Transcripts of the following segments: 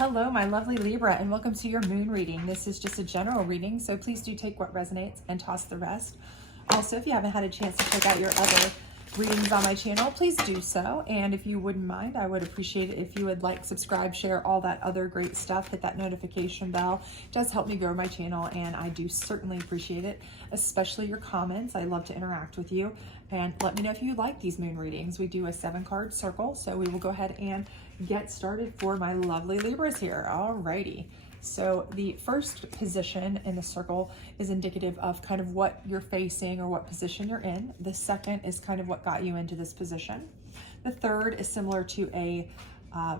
Hello, my lovely Libra, and welcome to your moon reading. This is just a general reading, so please do take what resonates and toss the rest. Also, if you haven't had a chance to check out your other readings on my channel, please do so. And if you wouldn't mind, I would appreciate it if you would like, subscribe, share, all that other great stuff. Hit that notification bell. It does help me grow my channel, and I do certainly appreciate it, especially your comments. I love to interact with you. And let me know if you like these moon readings. We do a 7-card circle, so we will go ahead and get started for my lovely Libras here. Alrighty. So the first position in the circle is indicative of kind of what you're facing or what position you're in. The second is kind of what got you into this position. The third is similar to a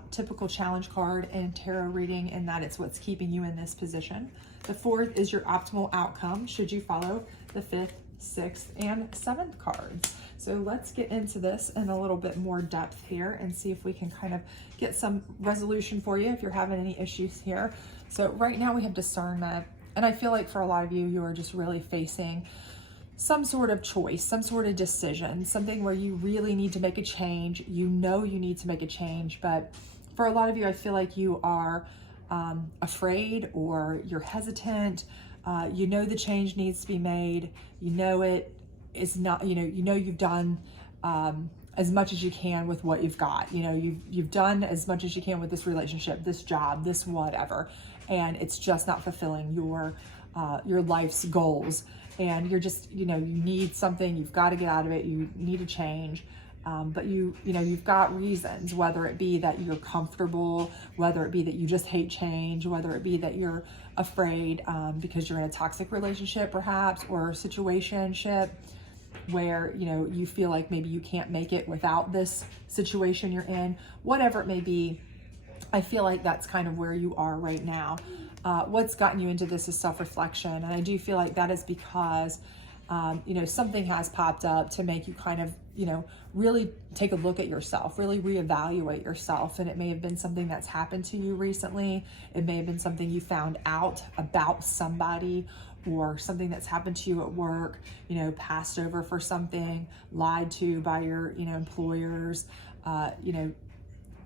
typical challenge card in tarot reading in that it's what's keeping you in this position. The fourth is your optimal outcome should you follow the fifth, sixth, and seventh cards. So let's get into this in a little bit more depth here and see if we can kind of get some resolution for you if you're having any issues here. So right now we have discernment, and I feel like for a lot of you, you are just really facing some sort of choice, some sort of decision, something where you really need to make a change. You know you need to make a change, but for a lot of you, I feel like you are afraid or you're hesitant. You know the change needs to be made. You know it is not, you know you've done as much as you can with what you've got. You know, you've done as much as you can with this relationship, this job, this whatever, and it's just not fulfilling your life's goals. And you're just, you need something, you've got to get out of it, you need a change. But you've got reasons, whether it be that you're comfortable, whether it be that you just hate change, whether it be that you're afraid because you're in a toxic relationship perhaps, or a situationship where, you feel like maybe you can't make it without this situation you're in, whatever it may be. I feel like that's kind of where you are right now. What's gotten you into this is self-reflection. And I do feel like that is because, something has popped up to make you kind of, really take a look at yourself, really reevaluate yourself. And it may have been something that's happened to you recently. It may have been something you found out about somebody, or something that's happened to you at work, passed over for something, lied to by your, employers,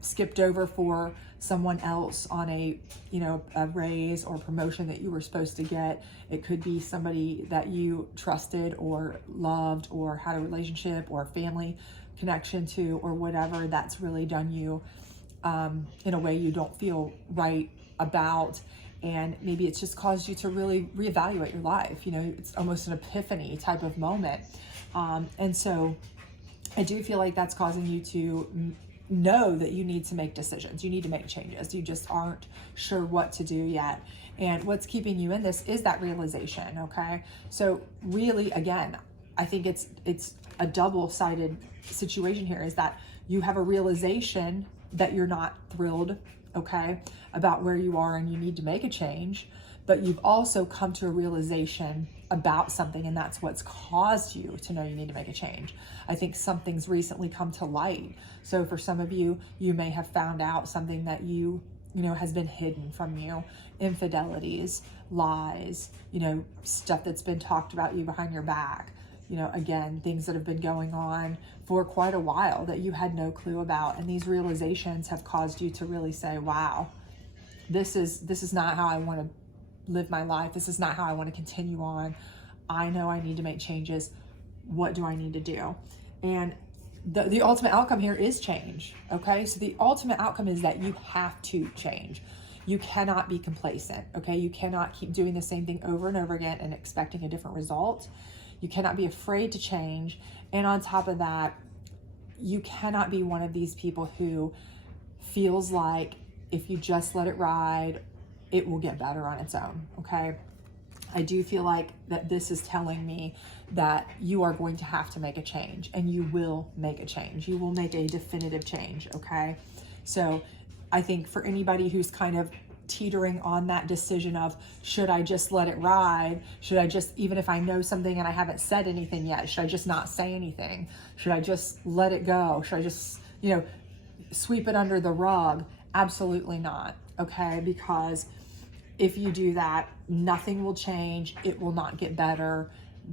skipped over for someone else on a raise or promotion that you were supposed to get. It could be somebody that you trusted or loved or had a relationship or family connection to, or whatever, that's really done you in a way you don't feel right about. And maybe it's just caused you to really reevaluate your life. It's almost an epiphany type of moment. And so I do feel like that's causing you to know that you need to make decisions. You need to make changes. You just aren't sure what to do yet. And what's keeping you in this is that realization, okay? So really, again, I think it's a double-sided situation here, is that you have a realization that you're not thrilled, okay, about where you are and you need to make a change, but you've also come to a realization about something, and that's what's caused you to know you need to make a change. I think something's recently come to light. So for some of you, you may have found out something that has been hidden from you, infidelities, lies, stuff that's been talked about you behind your back. Again, things that have been going on for quite a while that you had no clue about. And these realizations have caused you to really say, wow, this is not how I want to live my life. This is not how I want to continue on. I know I need to make changes. What do I need to do? And the ultimate outcome here is change. Okay. So the ultimate outcome is that you have to change. You cannot be complacent. Okay. You cannot keep doing the same thing over and over again and expecting a different result. You cannot be afraid to change. And on top of that, you cannot be one of these people who feels like if you just let it ride, it will get better on its own, okay? I do feel like that this is telling me that you are going to have to make a change, and you will make a change. You will make a definitive change, okay? So I think for anybody who's kind of teetering on that decision of, should I just let it ride? Should I just, even if I know something and I haven't said anything yet, should I just not say anything? Should I just let it go? Should I just, sweep it under the rug? Absolutely not, okay? Because if you do that, nothing will change. It will not get better.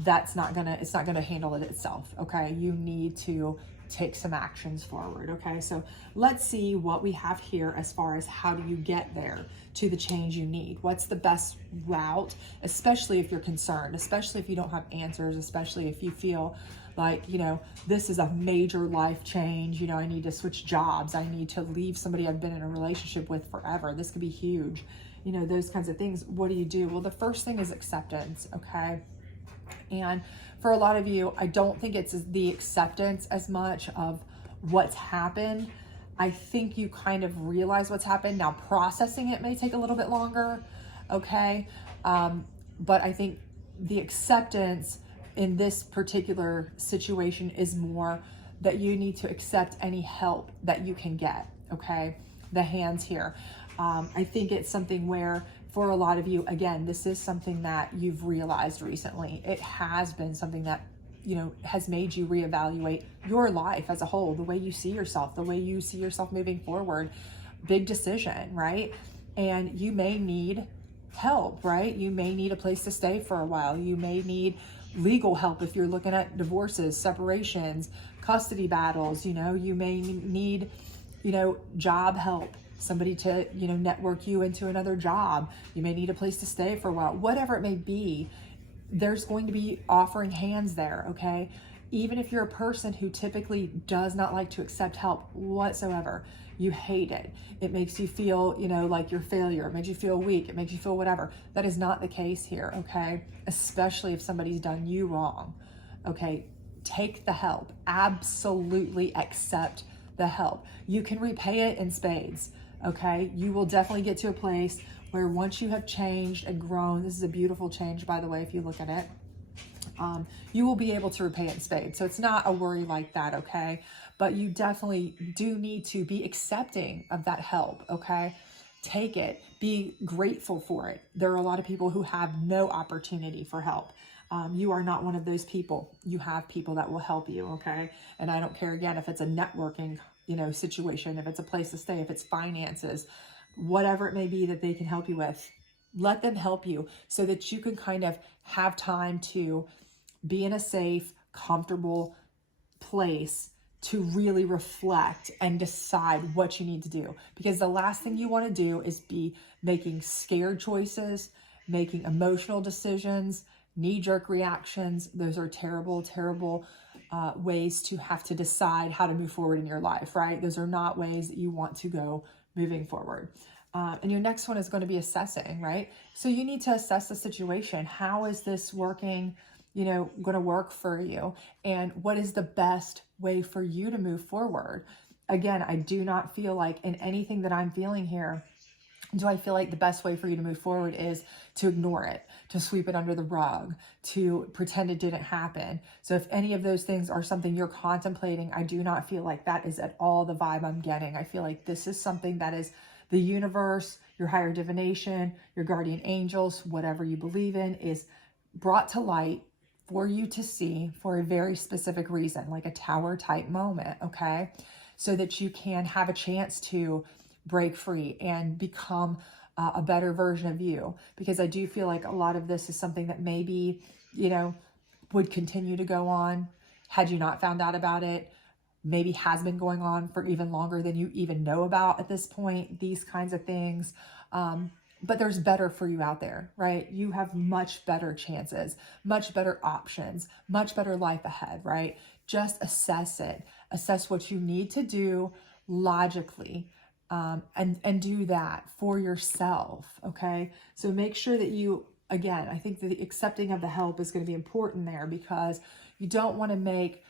It's not gonna handle it itself, okay? You need to take some actions forward. Okay, so let's see what we have here as far as how do you get there to the change you need. What's the best route, especially if you're concerned, especially if you don't have answers, especially if you feel like, you know, this is a major life change. You know, I need to switch jobs. I need to leave somebody I've been in a relationship with forever. This could be huge. You know, those kinds of things. What do you do? Well, the first thing is acceptance. Okay. And for a lot of you, I don't think it's the acceptance as much of what's happened. I think you kind of realize what's happened. Now, processing it may take a little bit longer. Okay. But I think the acceptance in this particular situation is more that you need to accept any help that you can get. Okay. The hands here. I think it's something where for a lot of you, again, this is something that you've realized recently. It has been something that, you know, has made you reevaluate your life as a whole, the way you see yourself, the way you see yourself moving forward. Big decision, right? And you may need help, right? You may need a place to stay for a while. You may need legal help if you're looking at divorces, separations, custody battles. You know, you may need, you know, job help, somebody to, you know, network you into another job. You may need a place to stay for a while. Whatever it may be, there's going to be offering hands there, okay? Even if you're a person who typically does not like to accept help whatsoever, you hate it. It makes you feel, you know, like you're a failure. It makes you feel weak. It makes you feel whatever. That is not the case here, okay? Especially if somebody's done you wrong, okay? Take the help. Absolutely accept the help. You can repay it in spades, okay? You will definitely get to a place where once you have changed and grown, this is a beautiful change, by the way, if you look at it, you will be able to repay it in spades. So it's not a worry like that, okay? But you definitely do need to be accepting of that help, okay? Take it, be grateful for it. There are a lot of people who have no opportunity for help. You are not one of those people. You have people that will help you, okay? And I don't care, again, if it's a networking, you know, situation, if it's a place to stay, if it's finances, whatever it may be that they can help you with, let them help you so that you can kind of have time to be in a safe, comfortable place to really reflect and decide what you need to do. Because the last thing you want to do is be making scared choices, making emotional decisions, knee-jerk reactions. Those are terrible, terrible ways to have to decide how to move forward in your life, right? Those are not ways that you want to go moving forward. And your next one is going to be assessing, right? So you need to assess the situation. How is this working, you know, going to work for you? And what is the best way for you to move forward? Again, I do not feel like in anything that I'm feeling here, do I feel like the best way for you to move forward is to ignore it, to sweep it under the rug, to pretend it didn't happen. So if any of those things are something you're contemplating, I do not feel like that is at all the vibe I'm getting. I feel like this is something that is the universe, your higher divination, your guardian angels, whatever you believe in, is brought to light for you to see for a very specific reason, like a tower type moment, okay? So that you can have a chance to break free and become a better version of you. Because I do feel like a lot of this is something that maybe, you know, would continue to go on had you not found out about it. Maybe has been going on for even longer than you even know about at this point, these kinds of things. But there's better for you out there, right? You have much better chances, much better options, much better life ahead, right? Just assess it. Assess what you need to do logically, and do that for yourself, okay? So make sure that you, again, I think that the accepting of the help is going to be important there, because you don't want to make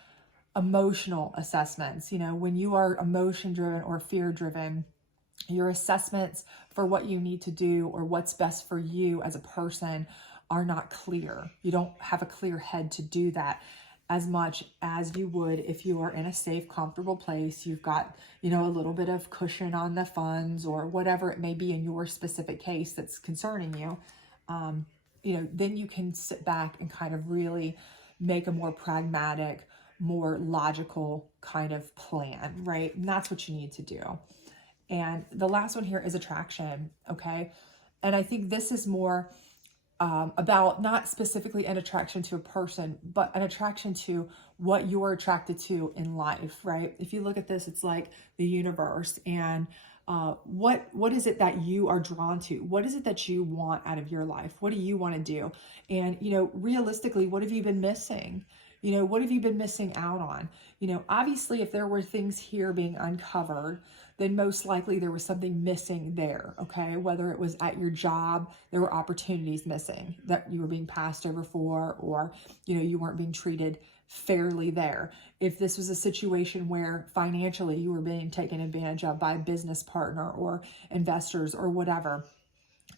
emotional assessments. You know, when you are emotion driven or fear driven, your assessments for what you need to do or what's best for you as a person are not clear. You don't have a clear head to do that as much as you would if you are in a safe, comfortable place. You've got, you know, a little bit of cushion on the funds or whatever it may be in your specific case that's concerning you. You know, then you can sit back and kind of really make a more pragmatic, more logical kind of plan, right? And that's what you need to do. And the last one here is attraction, okay? And I think this is more about not specifically an attraction to a person, but an attraction to what you're attracted to in life, right? If you look at this, it's like the universe, and what is it that you are drawn to? What is it that you want out of your life? What do you want to do? And, realistically, what have you been missing? What have you been missing out on? Obviously, if there were things here being uncovered, then most likely there was something missing there, okay? Whether it was at your job, there were opportunities missing that you were being passed over for, or, you weren't being treated fairly there. If this was a situation where financially you were being taken advantage of by a business partner or investors or whatever,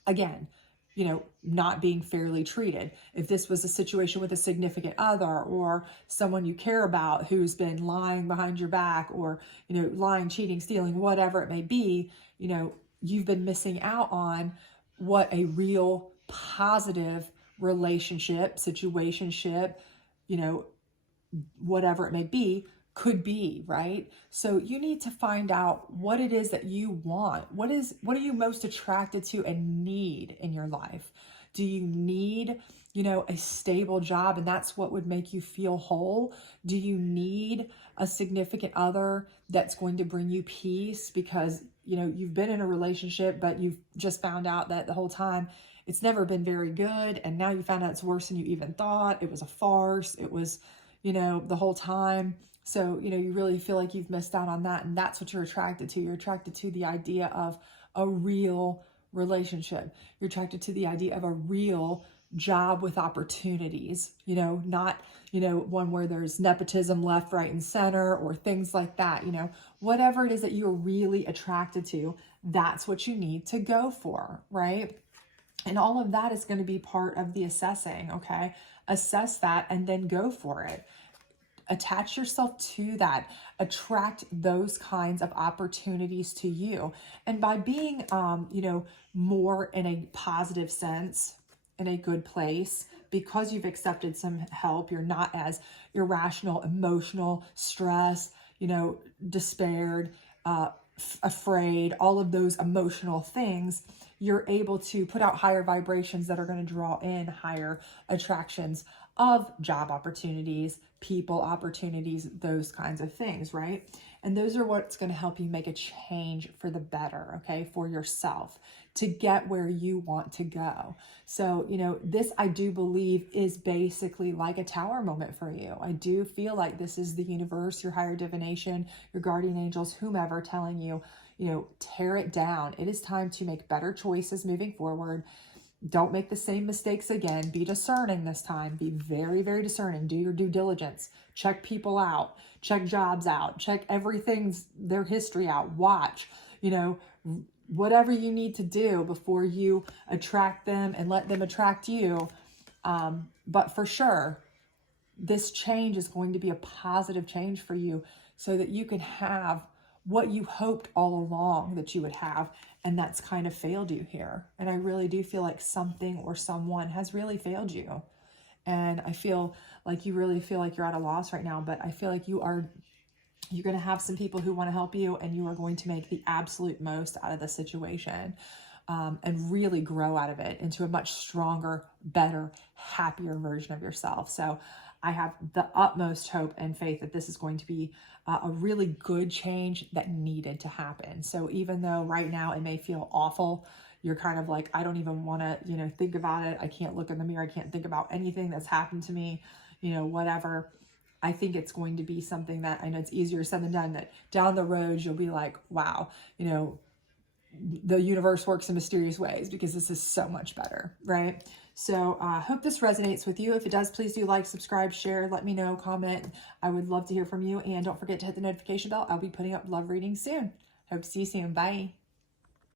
again, not being fairly treated. If this was a situation with a significant other or someone you care about who's been lying behind your back, or, lying, cheating, stealing, whatever it may be, you've been missing out on what a real positive relationship, situationship, whatever it may be, could be, right? So you need to find out what it is that you want. What are you most attracted to and need in your life? Do you need, a stable job, and that's what would make you feel whole? Do you need a significant other that's going to bring you peace because, you've been in a relationship, but you've just found out that the whole time it's never been very good, and now you found out it's worse than you even thought. It was a farce. It was, the whole time. So, you really feel like you've missed out on that, and that's what you're attracted to. You're attracted to the idea of a real relationship. You're attracted to the idea of a real job with opportunities, not, one where there's nepotism left, right, and center, or things like that. Whatever it is that you're really attracted to, that's what you need to go for, right? And all of that is going to be part of the assessing, okay? Assess that and then go for it. Attach yourself to that. Attract those kinds of opportunities to you. And by being, more in a positive sense, in a good place, because you've accepted some help, you're not as irrational, emotional, stressed, despaired, afraid, all of those emotional things, you're able to put out higher vibrations that are going to draw in higher attractions of job opportunities, people opportunities, those kinds of things, right? And those are what's going to help you make a change for the better, okay, for yourself, to get where you want to go. So, this, I do believe, is basically like a tower moment for you. I do feel like this is the universe, your higher divination, your guardian angels, whomever, telling you, tear it down. It is time to make better choices moving forward. Don't make the same mistakes again. Be discerning this time. Be very, very discerning. Do your due diligence. Check people out. Check jobs out. Check their history out. Watch, whatever you need to do before you attract them and let them attract you. But for sure, this change is going to be a positive change for you so that you can have what you hoped all along that you would have, and that's kind of failed you here. And I really do feel like something or someone has really failed you. And I feel like you really feel like you're at a loss right now, but I feel like you're going to have some people who want to help you, and you are going to make the absolute most out of the situation, and really grow out of it into a much stronger, better, happier version of yourself. So I have the utmost hope and faith that this is going to be a really good change that needed to happen. So even though right now it may feel awful, you're kind of like, I don't even want to, think about it. I can't look in the mirror. I can't think about anything that's happened to me, whatever. I think it's going to be something that, I know it's easier said than done, that down the road, you'll be like, wow, the universe works in mysterious ways, because this is so much better, right? So I hope this resonates with you. If it does, please do like, subscribe, share, let me know, comment. I would love to hear from you. And don't forget to hit the notification bell. I'll be putting up love readings soon. Hope to see you soon. Bye.